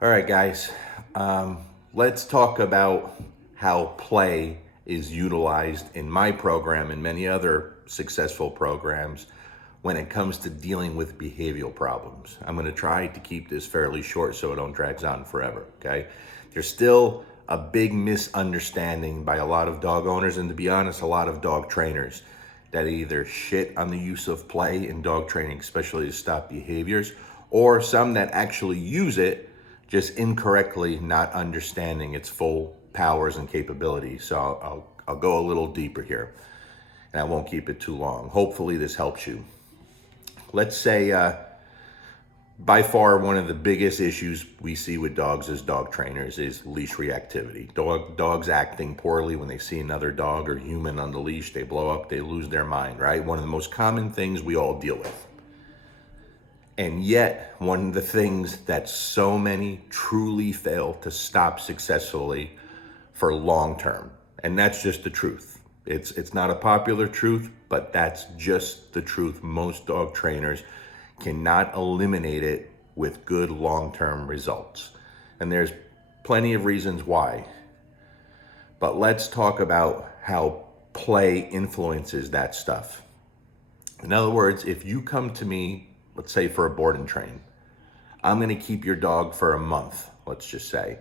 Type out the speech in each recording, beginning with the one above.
All right, guys. Let's talk about how play is utilized in my program and many other successful programs when it comes to dealing with behavioral problems. I'm going to try to keep this fairly short so it don't drag on forever, okay? There's still a big misunderstanding by a lot of dog owners and, to be honest, a lot of dog trainers that either shit on the use of play in dog training, especially to stop behaviors, or some that actually use it just incorrectly, not understanding its full powers and capabilities. So I'll go a little deeper here, and I won't keep it too long. Hopefully this helps you. Let's say by far one of the biggest issues we see with dogs as dog trainers is leash reactivity. Dogs acting poorly when they see another dog or human on the leash, they blow up, they lose their mind, right? One of the most common things we all deal with. And yet, one of the things that so many truly fail to stop successfully for long term, and that's just the truth. It's not a popular truth, but that's just the truth. Most dog trainers cannot eliminate it with good long-term results. And there's plenty of reasons why. But let's talk about how play influences that stuff. In other words, if you come to me, let's say for a board and train, I'm going to keep your dog for a month, let's just say.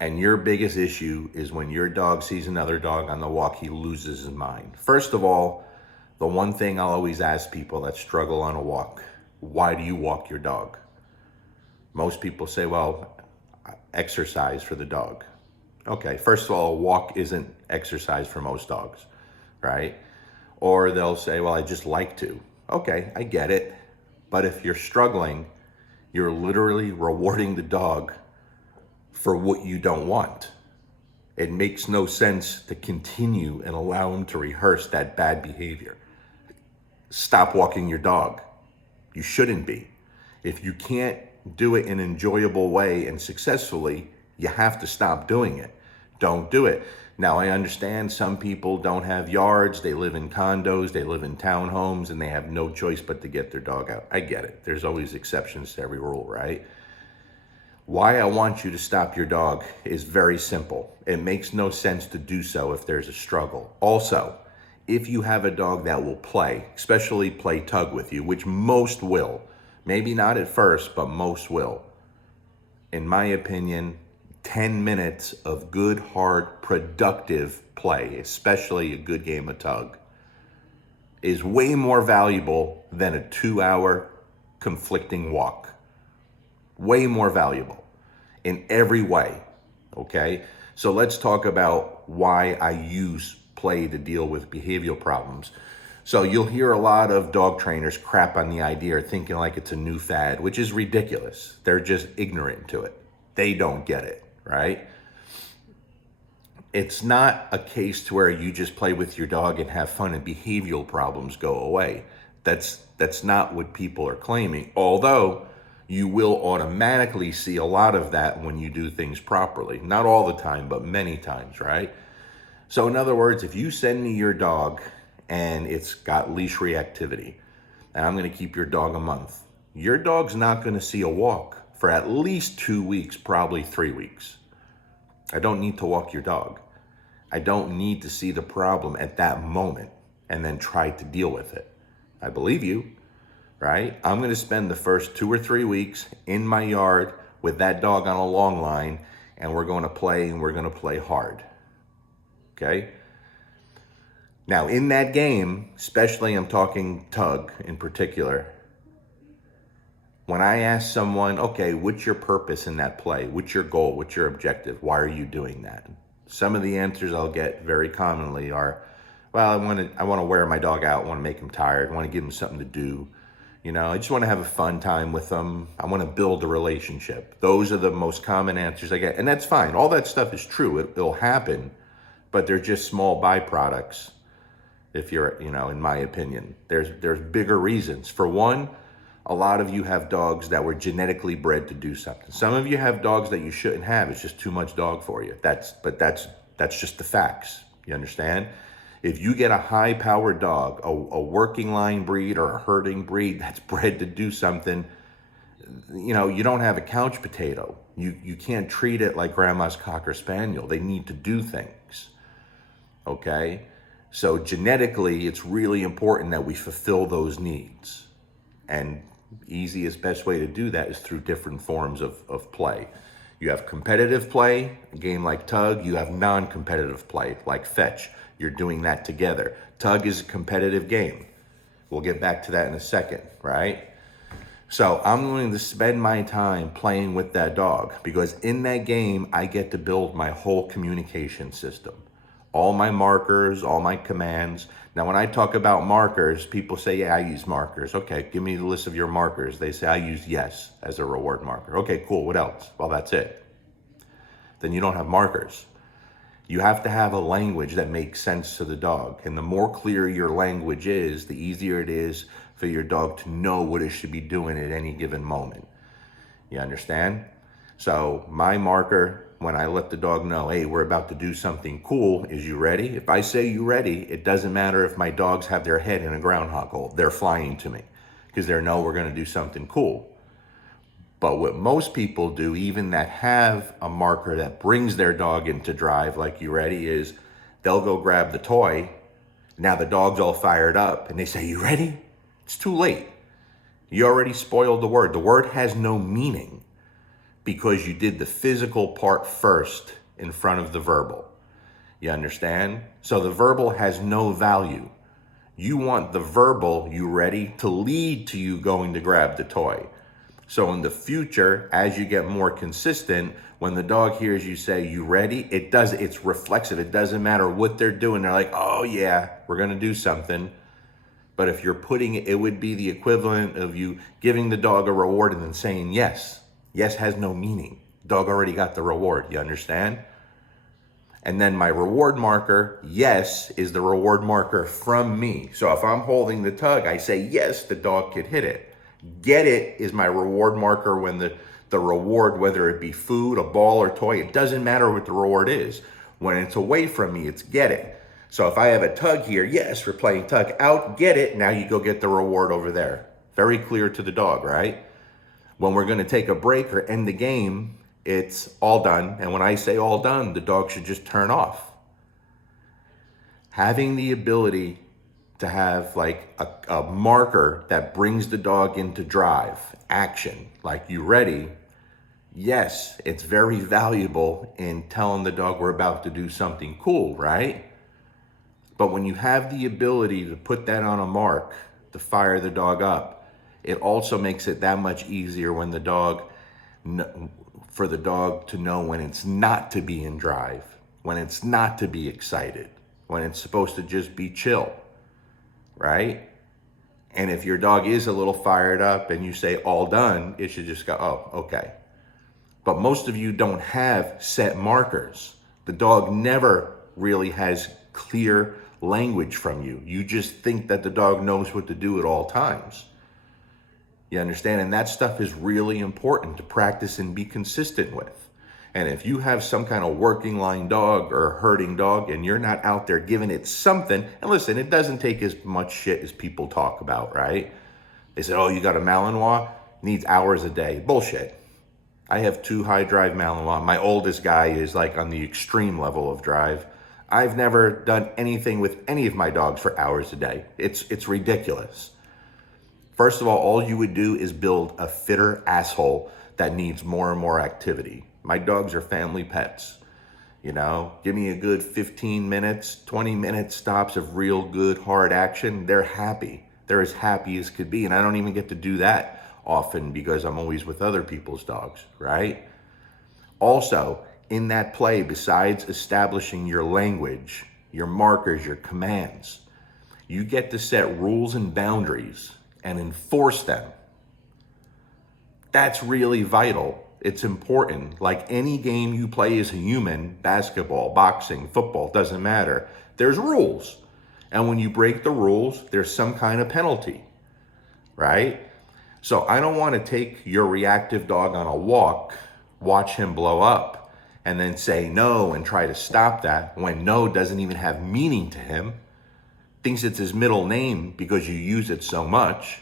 And your biggest issue is when your dog sees another dog on the walk, he loses his mind. First of all, the one thing I'll always ask people that struggle on a walk, why do you walk your dog? Most people say, well, exercise for the dog. Okay, first of all, a walk isn't exercise for most dogs, right? Or they'll say, well, I just like to. Okay, I get it. But if you're struggling, you're literally rewarding the dog for what you don't want. It makes no sense to continue and allow him to rehearse that bad behavior. Stop walking your dog. You shouldn't be. If you can't do it in an enjoyable way and successfully, you have to stop doing it. Don't do it. Now, I understand some people don't have yards, they live in condos, they live in townhomes, and they have no choice but to get their dog out. I get it. There's always exceptions to every rule, right? Why I want you to stop your dog is very simple. It makes no sense to do so if there's a struggle. Also, if you have a dog that will play, especially play tug with you, which most will, maybe not at first, but most will, in my opinion, 10 minutes of good, hard, productive play, especially a good game of tug, is way more valuable than a 2-hour conflicting walk. Way more valuable in every way, okay? So let's talk about why I use play to deal with behavioral problems. So you'll hear a lot of dog trainers crap on the idea or thinking like it's a new fad, which is ridiculous. They're just ignorant to it. They don't get it, right? It's not a case to where you just play with your dog and have fun and behavioral problems go away. That's not what people are claiming. Although you will automatically see a lot of that when you do things properly. Not all the time, but many times, right? So in other words, if you send me your dog and it's got leash reactivity, and I'm going to keep your dog a month, your dog's not going to see a walk for at least 2 weeks, probably 3 weeks. I don't need to walk your dog. I don't need to see the problem at that moment and then try to deal with it. I believe you, right? I'm going to spend the first 2 or 3 weeks in my yard with that dog on a long line, and we're going to play, and we're going to play hard. Okay? Now, in that game, especially I'm talking tug in particular, when I ask someone, okay, what's your purpose in that play? What's your goal? What's your objective? Why are you doing that? Some of the answers I'll get very commonly are, well, I want to wear my dog out. I want to make him tired. I want to give him something to do. You know, I just want to have a fun time with them. I want to build a relationship. Those are the most common answers I get. And that's fine. All that stuff is true. It'll happen, but they're just small byproducts. If you're, in my opinion, there's bigger reasons. For one, a lot of you have dogs that were genetically bred to do something. Some of you have dogs that you shouldn't have. It's just too much dog for you. That's just the facts. You understand? If you get a high-powered dog, a working line breed or a herding breed that's bred to do something, you don't have a couch potato. You can't treat it like grandma's Cocker Spaniel. They need to do things, okay? So genetically, it's really important that we fulfill those needs. And easiest, best way to do that is through different forms of play. You have competitive play, a game like tug. You have non-competitive play, like fetch. You're doing that together. Tug is a competitive game. We'll get back to that in a second, right? So I'm going to spend my time playing with that dog because in that game, I get to build my whole communication system. All my markers, all my commands. Now, when I talk about markers, people say, yeah, I use markers. Okay, give me the list of your markers. They say, I use yes as a reward marker. Okay, cool, what else? Well, that's it. Then you don't have markers. You have to have a language that makes sense to the dog. And the more clear your language is, the easier it is for your dog to know what it should be doing at any given moment. You understand? So my marker, when I let the dog know, hey, we're about to do something cool, is you ready? If I say you ready, it doesn't matter if my dogs have their head in a groundhog hole. They're flying to me because they know we're going to do something cool. But what most people do, even that have a marker that brings their dog into drive, like you ready, is they'll go grab the toy. Now the dog's all fired up and they say, you ready? It's too late. You already spoiled the word. The word has no meaning because you did the physical part first in front of the verbal. You understand? So the verbal has no value. You want the verbal, you ready, to lead to you going to grab the toy. So in the future, as you get more consistent, when the dog hears you say, you ready? It's reflexive. It doesn't matter what they're doing. They're like, oh yeah, we're going to do something. But if you're putting it would be the equivalent of you giving the dog a reward and then saying yes. Yes has no meaning. Dog already got the reward. You understand? And then my reward marker, yes, is the reward marker from me. So if I'm holding the tug, I say, yes, the dog could hit it. Get it is my reward marker when the reward, whether it be food, a ball, or toy, it doesn't matter what the reward is. When it's away from me, it's get it. So if I have a tug here, yes, we're playing tug out, get it. Now you go get the reward over there. Very clear to the dog, right? When we're going to take a break or end the game, it's all done. And when I say all done, the dog should just turn off. Having the ability to have like a marker that brings the dog into drive, action, like you ready, yes, it's very valuable in telling the dog we're about to do something cool, right? But when you have the ability to put that on a mark, to fire the dog up, it also makes it that much easier when for the dog to know when it's not to be in drive, when it's not to be excited, when it's supposed to just be chill. Right? And if your dog is a little fired up and you say all done, it should just go, oh, okay. But most of you don't have set markers. The dog never really has clear language from you. You just think that the dog knows what to do at all times. You understand? And that stuff is really important to practice and be consistent with. And if you have some kind of working line dog or herding dog and you're not out there giving it something, and listen, it doesn't take as much shit as people talk about, right? They said, oh, you got a Malinois? Needs hours a day. Bullshit. I have 2 high drive Malinois. My oldest guy is like on the extreme level of drive. I've never done anything with any of my dogs for hours a day. It's ridiculous. First of all you would do is build a fitter asshole that needs more and more activity. My dogs are family pets. Give me a good 15 minutes, 20 minute stops of real good hard action. They're happy. They're as happy as could be. And I don't even get to do that often because I'm always with other people's dogs, right? Also, in that play, besides establishing your language, your markers, your commands, you get to set rules and boundaries and enforce them. That's really vital. It's important. Like any game you play as a human, basketball, boxing, football, doesn't matter. There's rules. And when you break the rules, there's some kind of penalty, right? So I don't want to take your reactive dog on a walk, watch him blow up, and then say no and try to stop that when no doesn't even have meaning to him. Thinks it's his middle name because you use it so much,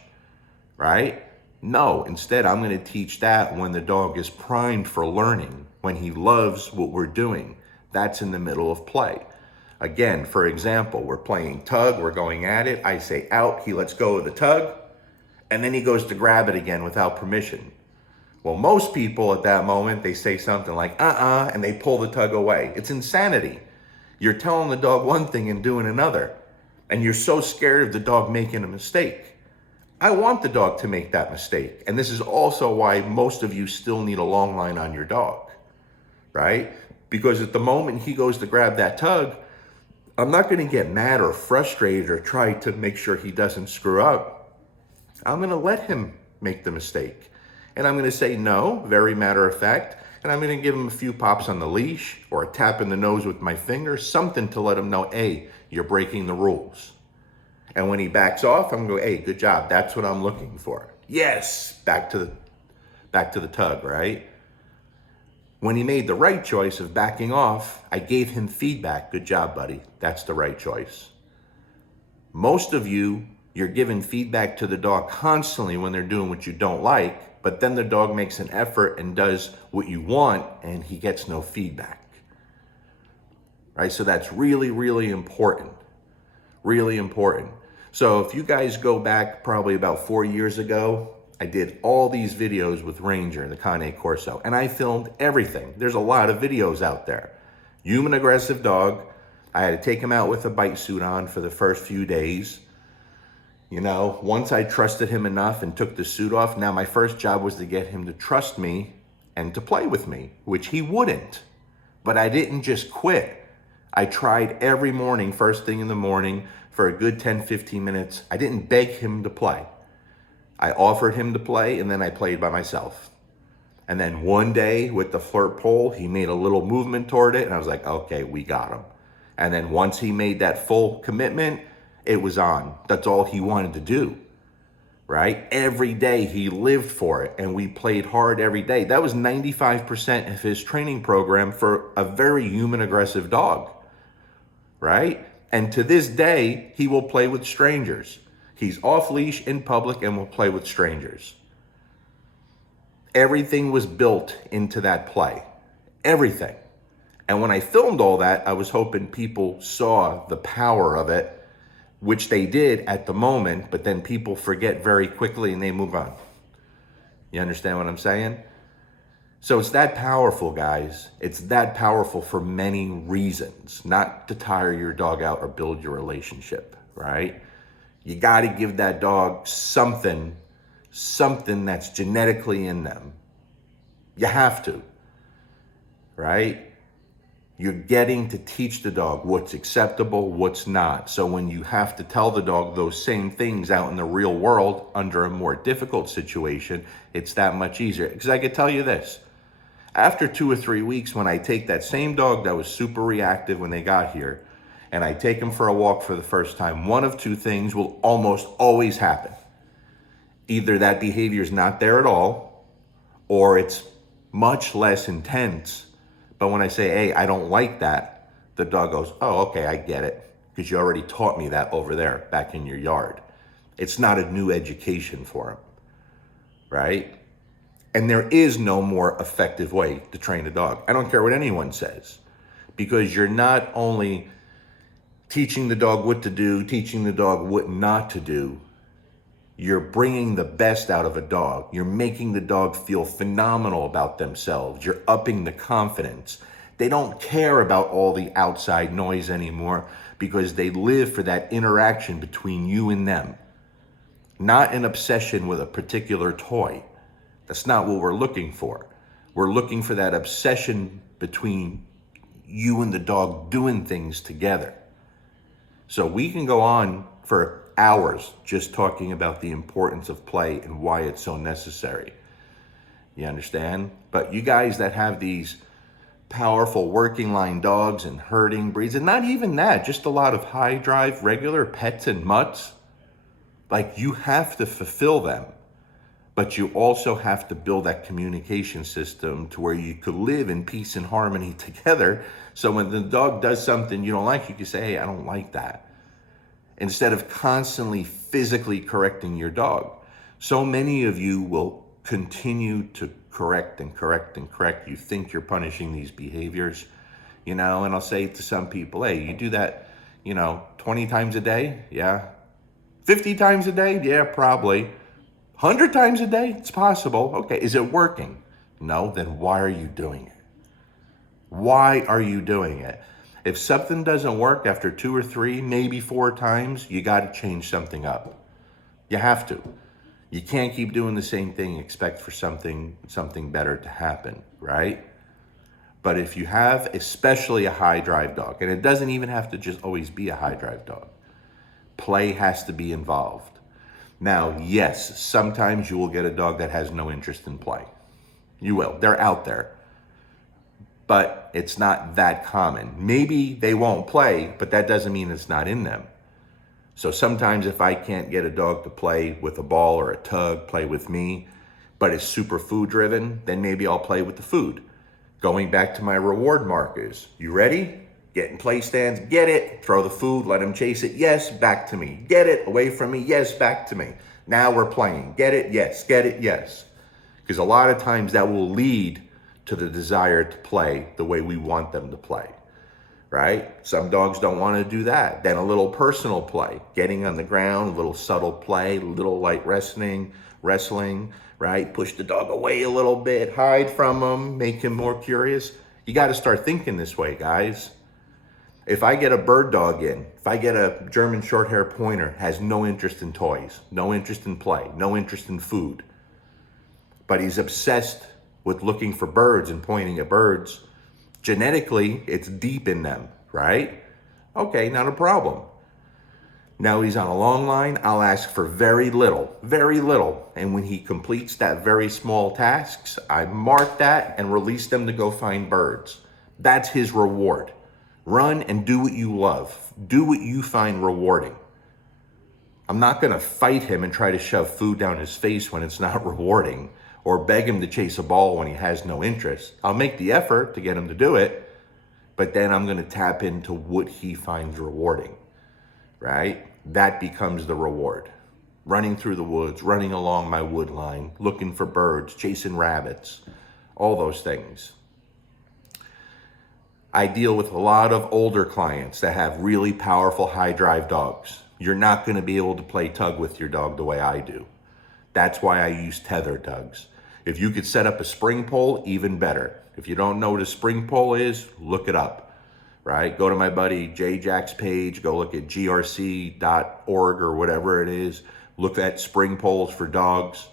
right? No, instead, I'm going to teach that when the dog is primed for learning, when he loves what we're doing. That's in the middle of play. Again, for example, we're playing tug, we're going at it. I say out, he lets go of the tug, and then he goes to grab it again without permission. Well, most people at that moment, they say something like, and they pull the tug away. It's insanity. You're telling the dog one thing and doing another. And you're so scared of the dog making a mistake. I want the dog to make that mistake. And this is also why most of you still need a long line on your dog, right? Because at the moment he goes to grab that tug, I'm not going to get mad or frustrated or try to make sure he doesn't screw up. I'm going to let him make the mistake. And I'm going to say no, very matter of fact. And I'm going to give him a few pops on the leash or a tap in the nose with my finger, something to let him know, hey, you're breaking the rules. And when he backs off, I'm going to go, hey, good job. That's what I'm looking for. Yes, back to the tug, right? When he made the right choice of backing off, I gave him feedback. Good job, buddy. That's the right choice. Most of you, you're giving feedback to the dog constantly when they're doing what you don't like, but then the dog makes an effort and does what you want and he gets no feedback. Right? So that's really, really important. Really important. So if you guys go back probably about 4 years ago, I did all these videos with Ranger, the Cane Corso, and I filmed everything. There's a lot of videos out there. Human aggressive dog. I had to take him out with a bite suit on for the first few days. You know, once I trusted him enough and took the suit off, now my first job was to get him to trust me and to play with me, which he wouldn't. But I didn't just quit. I tried every morning, first thing in the morning, for a good 10, 15 minutes. I didn't beg him to play. I offered him to play, and then I played by myself. And then one day with the flirt pole, he made a little movement toward it, and I was like, okay, we got him. And then once he made that full commitment, it was on. That's all he wanted to do, right? Every day he lived for it, and we played hard every day. That was 95% of his training program for a very human aggressive dog, right? And to this day, he will play with strangers. He's off leash in public and will play with strangers. Everything was built into that play. Everything. And when I filmed all that, I was hoping people saw the power of it, which they did at the moment, but then people forget very quickly and they move on. You understand what I'm saying? So it's that powerful, guys. It's that powerful for many reasons, not to tire your dog out or build your relationship, right? You got to give that dog something that's genetically in them. You have to, right? You're getting to teach the dog what's acceptable, what's not. So when you have to tell the dog those same things out in the real world under a more difficult situation, it's that much easier. Because I could tell you this, after 2 or 3 weeks, when I take that same dog that was super reactive when they got here, and I take him for a walk for the first time, one of two things will almost always happen. Either that behavior is not there at all, or it's much less intense. But when I say, hey, I don't like that, the dog goes, oh, okay, I get it. Because you already taught me that over there, back in your yard. It's not a new education for him, right? And there is no more effective way to train a dog. I don't care what anyone says. Because you're not only teaching the dog what to do, teaching the dog what not to do, you're bringing the best out of a dog. You're making the dog feel phenomenal about themselves. You're upping the confidence. They don't care about all the outside noise anymore because they live for that interaction between you and them. Not an obsession with a particular toy. That's not what we're looking for. We're looking for that obsession between you and the dog doing things together. So we can go on for hours just talking about the importance of play and why it's so necessary. You understand? But you guys that have these powerful working line dogs and herding breeds, and not even that, just a lot of high drive, regular pets and mutts, like you have to fulfill them. But you also have to build that communication system to where you could live in peace and harmony together. So when the dog does something you don't like, you can say, hey, I don't like that. Instead of constantly physically correcting your dog. So many of you will continue to correct and correct and correct. You think you're punishing these behaviors, and I'll say to some people, hey, you do that, 20 times a day? Yeah. 50 times a day? Yeah, probably. 100 times a day? It's possible. Okay, is it working? No, then why are you doing it? Why are you doing it? If something doesn't work after 2 or 3, maybe 4 times, you got to change something up. You have to. You can't keep doing the same thing, expect for something better to happen, right? But if you have especially a high drive dog, and it doesn't even have to just always be a high drive dog, play has to be involved. Now, yes, sometimes you will get a dog that has no interest in play. You will. They're out there. But it's not that common. Maybe they won't play, but that doesn't mean it's not in them. So sometimes if I can't get a dog to play with a ball or a tug, play with me, but it's super food driven, then maybe I'll play with the food. Going back to my reward markers. You ready? Get in play stands, get it, throw the food, let him chase it, yes, back to me. Get it, away from me, yes, back to me. Now we're playing. Get it, yes, get it, yes. Because a lot of times that will lead to the desire to play the way we want them to play, right? Some dogs don't want to do that. Then a little personal play, getting on the ground, a little subtle play, little light wrestling, right? Push the dog away a little bit, hide from him, make him more curious. You got to start thinking this way, guys. If I get a bird dog in, if I get a German short hair pointer, has no interest in toys, no interest in play, no interest in food, but he's obsessed with looking for birds and pointing at birds, genetically, it's deep in them, right? Okay, not a problem. Now he's on a long line, I'll ask for very little. And when he completes that very small tasks, I mark that and release them to go find birds. That's his reward. Run and do what you love. Do what you find rewarding. I'm not gonna fight him and try to shove food down his face when it's not rewarding, or beg him to chase a ball when he has no interest. I'll make the effort to get him to do it, but then I'm gonna tap into what he finds rewarding, right? That becomes the reward. Running through the woods, running along my wood line, looking for birds, chasing rabbits, all those things. I deal with a lot of older clients that have really powerful high drive dogs. You're not gonna be able to play tug with your dog the way I do. That's why I use tether tugs. If you could set up a spring pole, even better. If you don't know what a spring pole is, look it up, right? Go to my buddy Jay Jack's page, go look at grc.org or whatever it is. Look at spring poles for dogs,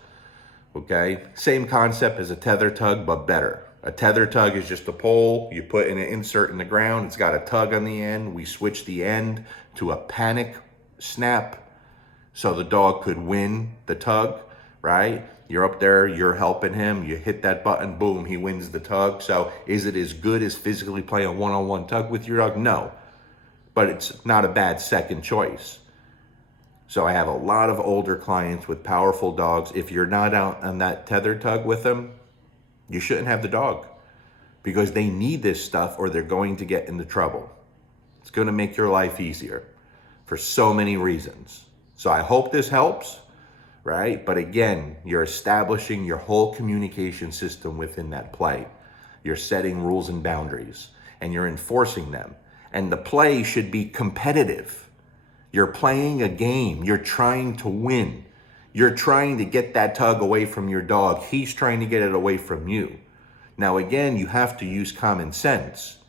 okay? Same concept as a tether tug, but better. A tether tug is just a pole. You put in an insert in the ground. It's got a tug on the end. We switch the end to a panic snap so the dog could win the tug, right? You're up there, you're helping him, you hit that button, boom, he wins the tug. So is it as good as physically playing a one-on-one tug with your dog? No, but it's not a bad second choice. So I have a lot of older clients with powerful dogs. If you're not out on that tether tug with them, you shouldn't have the dog, because they need this stuff or they're going to get into trouble. It's going to make your life easier for so many reasons. So I hope this helps, right? But again, you're establishing your whole communication system within that play. You're setting rules and boundaries, and you're enforcing them. And the play should be competitive. You're playing a game. You're trying to win. You're trying to get that tug away from your dog. He's trying to get it away from you. Now, again, you have to use common sense.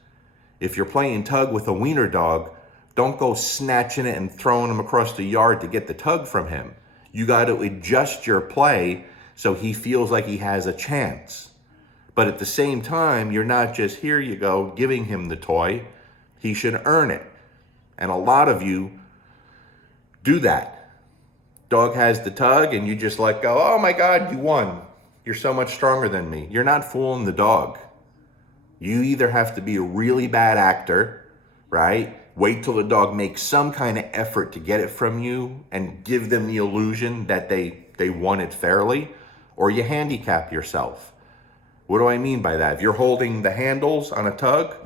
If you're playing tug with a wiener dog, don't go snatching it and throwing him across the yard to get the tug from him. You got to adjust your play so he feels like he has a chance. But at the same time, you're not just, here you go, giving him the toy. He should earn it. And a lot of you do that. Dog has the tug and you just let go. Oh my God, you won. You're so much stronger than me. You're not fooling the dog. You either have to be a really bad actor, right? Wait till the dog makes some kind of effort to get it from you and give them the illusion that they won it fairly, or you handicap yourself. What do I mean by that? If you're holding the handles on a tug,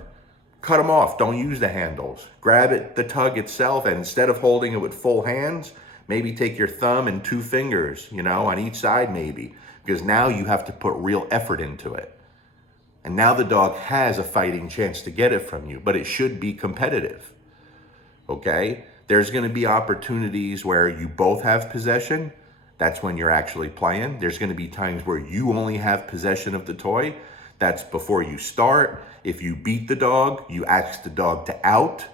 cut them off. Don't use the handles. Grab it, the tug itself, and instead of holding it with full hands, Maybe take your thumb and 2 fingers, on each side maybe, because now you have to put real effort into it. And now the dog has a fighting chance to get it from you, but it should be competitive. Okay? There's going to be opportunities where you both have possession. That's when you're actually playing. There's going to be times where you only have possession of the toy. That's before you start. If you beat the dog, you ask the dog to out,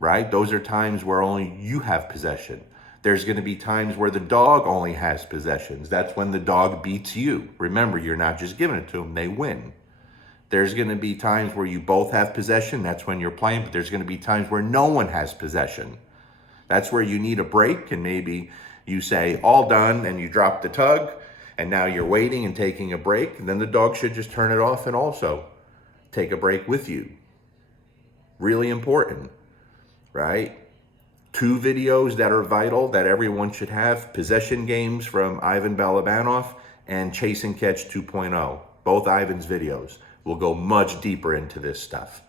right? Those are times where only you have possession. There's going to be times where the dog only has possessions. That's when the dog beats you. Remember, you're not just giving it to them, they win. There's going to be times where you both have possession. That's when you're playing. But there's going to be times where no one has possession. That's where you need a break, and maybe you say, all done, and you drop the tug, and now you're waiting and taking a break. And then the dog should just turn it off and also take a break with you. Really important, right? 2 videos that are vital that everyone should have: Possession Games from Ivan Balabanov and Chase and Catch 2.0. Both Ivan's videos will go much deeper into this stuff.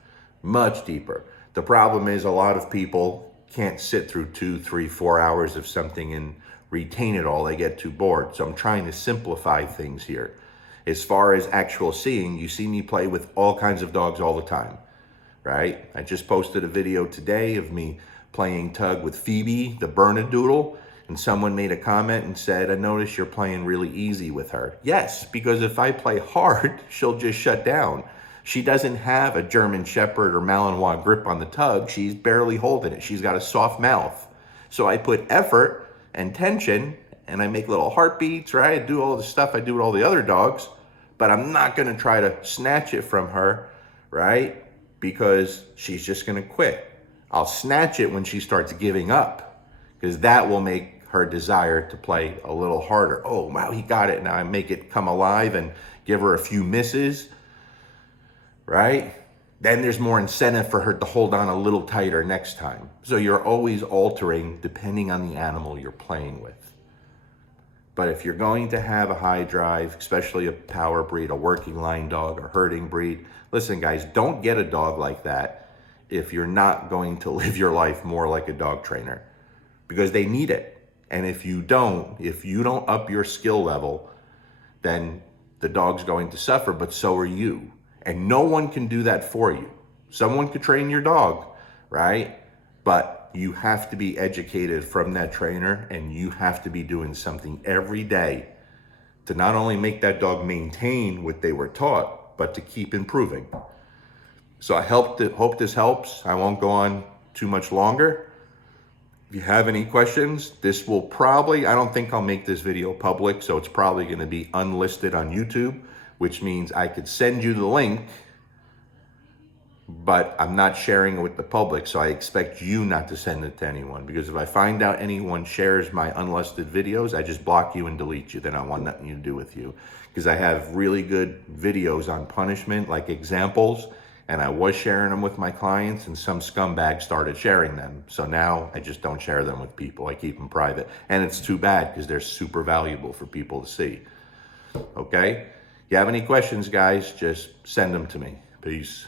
Much deeper. The problem is a lot of people can't sit through 2, 3, 4 hours of something and retain it all. They get too bored. So I'm trying to simplify things here. As far as actual seeing, you see me play with all kinds of dogs all the time, right? I just posted a video today of me playing tug with Phoebe, the Bernedoodle, and someone made a comment and said, I noticed you're playing really easy with her. Yes, because if I play hard, she'll just shut down. She doesn't have a German Shepherd or Malinois grip on the tug. She's barely holding it. She's got a soft mouth. So I put effort and tension, and I make little heartbeats, right? I do all the stuff I do with all the other dogs, but I'm not going to try to snatch it from her, right? Because she's just going to quit. I'll snatch it when she starts giving up, because that will make her desire to play a little harder. Oh, wow, he got it. Now I make it come alive and give her a few misses, right? Then there's more incentive for her to hold on a little tighter next time. So you're always altering depending on the animal you're playing with. But if you're going to have a high drive, especially a power breed, a working line dog, or herding breed, listen, guys, don't get a dog like that if you're not going to live your life more like a dog trainer, because they need it. And if you don't up your skill level, then the dog's going to suffer, but so are you. And no one can do that for you. Someone could train your dog, right? But you have to be educated from that trainer, and you have to be doing something every day to not only make that dog maintain what they were taught, but to keep improving. So I hope this helps. I won't go on too much longer. If you have any questions, this will probably, I don't think I'll make this video public, so it's probably going to be unlisted on YouTube, which means I could send you the link, but I'm not sharing it with the public, so I expect you not to send it to anyone, because if I find out anyone shares my unlisted videos, I just block you and delete you. Then I want nothing to do with you, because I have really good videos on punishment, like examples, and I was sharing them with my clients, and some scumbag started sharing them. So now I just don't share them with people. I keep them private. And it's too bad, because they're super valuable for people to see. Okay? If you have any questions, guys, just send them to me. Peace.